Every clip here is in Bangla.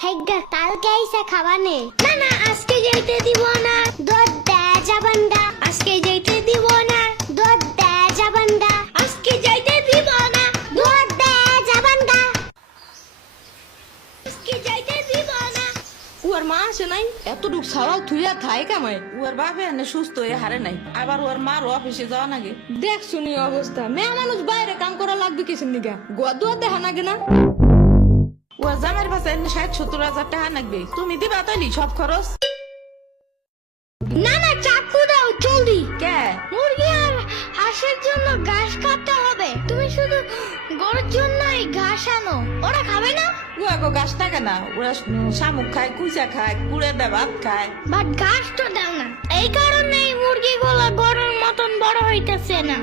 থাইগা কালকে আইসা খাবানে। না না আজকে যাইতে দিব না, দুধ দেয়া যাবান্ডা। আজকে যাইতে দিব না, দুধ দেয়া যাবান্ডা। আজকে যাইতে দিব না, দুধ দেয়া যাবান্ডা। আজকে যাইতে দিব না। ওর মা আসে নাই, এতটুক ছাড়াও থুইয়া থাই কামাই। ওর বাপে এনে সুস্থ হয়ে হারে নাই, আবার ওর মার অফিসে যাওয়া নাগে। দেখ শুনি অবস্থা, মেয়ে মানুষ বাইরে কাম করা লাগবে কিসের নিগা? গোয়া দুয়া দেখা নাগে না? ওর জামাইয়ের পাশে ৬০-৭০ হাজার টাকা লাগবে, তুমি দিবা তাইলি সব খরচ? না না চাকু দাও জলদি। কে? মুরগি আর হাঁসের জন্য ঘাস কাটতে হবে। তুমি শুধু গরুর জন্যই ঘাস আনো, ওরা খাবে না। ওরা গাছ টাকা না, ওরা শামুক খায়, কুচা খায়, কুড়ে দেয়, ভাত খায়। বাট ঘাস তো দাও না, এই কারণে এই মুরগিগুলো গরুর মতন বড় হইতেছে না।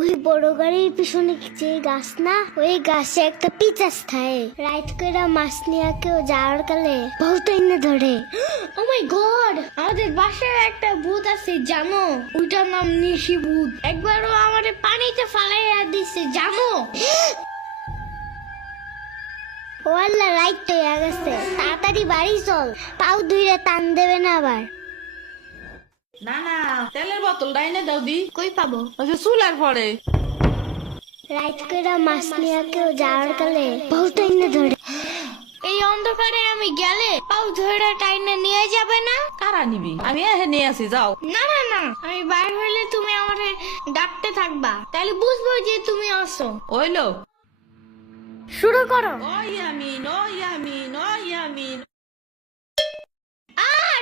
ওই বড় গাড়ির পিছনে যে গাছ না, ওই গাছে একটা পিচাস থাকে। রাইট করে মাছ নিয়ে কেউ যাওয়ার কালে বহুত এনে ধরে। ও মাই গড, আমাদের বাসায় একটা ভূত আছে জানো? ওইটার নাম নিশি ভূত। একবারও আমাদের পানিতে ফালাইয়া দিছে জানো? ও আল্লাহ, রাইট তো হয়ে গেছে, তাড়াতাড়ি বাড়ি চল, পাও ধুইরে টান দেবে না আবার। না না, তেলের বোতল ডাইনে দাও দি। কই পাবো? চুলার পরে। রাইট করে মাছ নিয়ে কেউ যাওয়ার কালে বহুত এনে ধরে। এই অন্ধকারে আমি গেলে পাও ধরে টাইনে নিয়ে যাবে না? কারা নিবি? আমি এহে নিয়ে আসি, যাও। না না না, আমি বাইর হইলে তুমি আমারে ডাকতে থাকবা, তাহলে বুঝবো যে তুমি আসো। ওইলো শুরু করো। ও ইয়ামিন, ও ইয়ামিন, ও ইয়ামিন,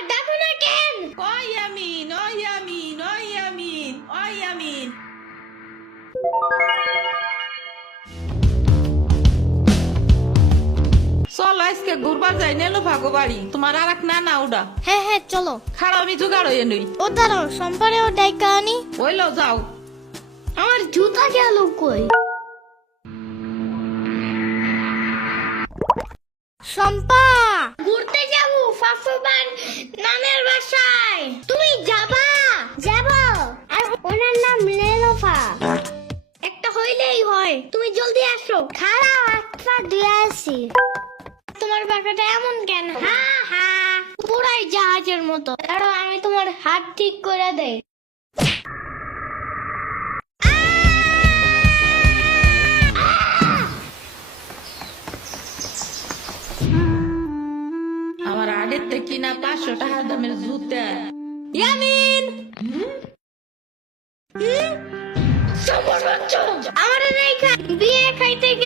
ডাকো না কেন? ও ইয়ামিন, ও ইয়ামিন, ও ইয়ামিন, ও ইয়ামিন। চল আজকে ঘুরবার যাই, নেলো ভাগো বাড়ি। তোমার আর এক না ওটা। হ্যাঁ হ্যাঁ চলো। খাড়া আমি জোগাড় হয়ে নই। ও দাঁড়াও, সম্পারেও ডাইকা আনি। ওইলো যাও। আমার জুতা গেল কই? শম্পা, ঘুরতে যাবো ফাফুবান নানের বাসায়। তুমি যাবা? যাব। আর ওনার নাম লেলোফা। একটা হইলেই হয়, তুমি জলদি আসো। খাড়া হাত পা ধুয়ে আসি। তোমার বাসাটা এমন কেন? হা হা, পুরাই জাহাজের মতো। দাঁড়াও, আমি তোমার হাত ঠিক করে দেই। আমার আড়ের থেকে না ৫০০ টাকা দামের জুতা। ইয়ামিন, সবার